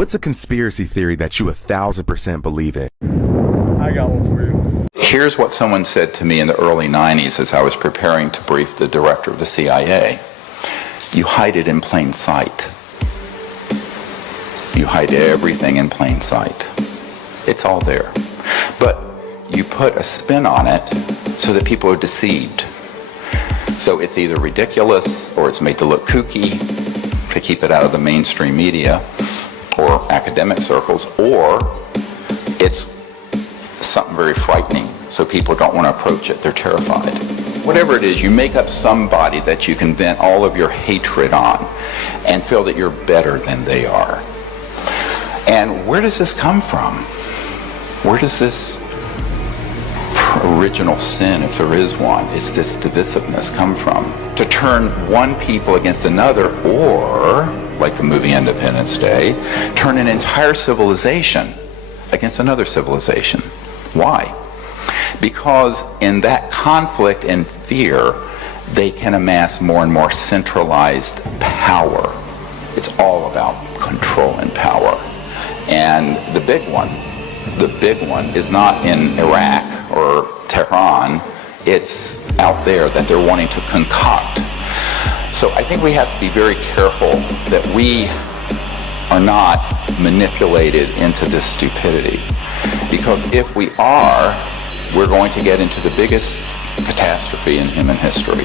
What's a conspiracy theory that you 1,000% believe in? I got one for you. Here's what someone said to me in the early 90s as I was preparing to brief the director of the CIA. You hide it in plain sight. You hide everything in plain sight. It's all there. But you put a spin on it so that people are deceived. So it's either ridiculous or it's made to look kooky to keep it out of the mainstream media or academic circles, or it's something very frightening so people don't want to approach it. They're terrified. Whatever it is, you make up somebody that you can vent all of your hatred on and feel that you're better than they are. And where does this come from? Where does this original sin, if there is one, it's this divisiveness, come from? To turn one people against another, or, like the movie Independence Day, turn an entire civilization against another civilization. Why? Because in that conflict and fear, they can amass more and more centralized power. It's all about control and power. And the big one is not in Iraq or Tehran, it's out there that they're wanting to concoct. So I think we have to be very careful that we are not manipulated into this stupidity. Because if we are, we're going to get into the biggest catastrophe in human history,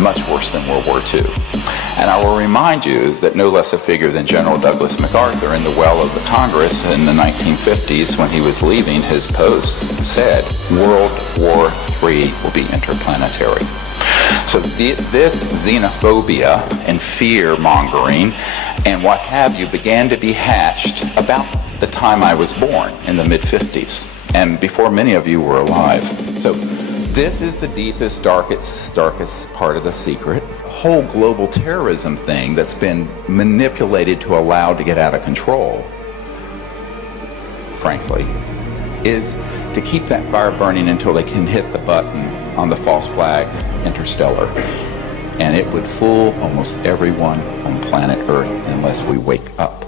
much worse than World War II. And I will remind you that no less a figure than General Douglas MacArthur in the well of the Congress in the 1950s, when he was leaving his post, said World War III will be interplanetary. So this xenophobia and fear-mongering and what have you began to be hatched about the time I was born in the mid-50s, and before many of you were alive. So this is the deepest, darkest part of the secret. The whole global terrorism thing that's been manipulated to allow to get out of control, frankly, is to keep that fire burning until they can hit the button on the false flag interstellar. And it would fool almost everyone on planet Earth unless we wake up.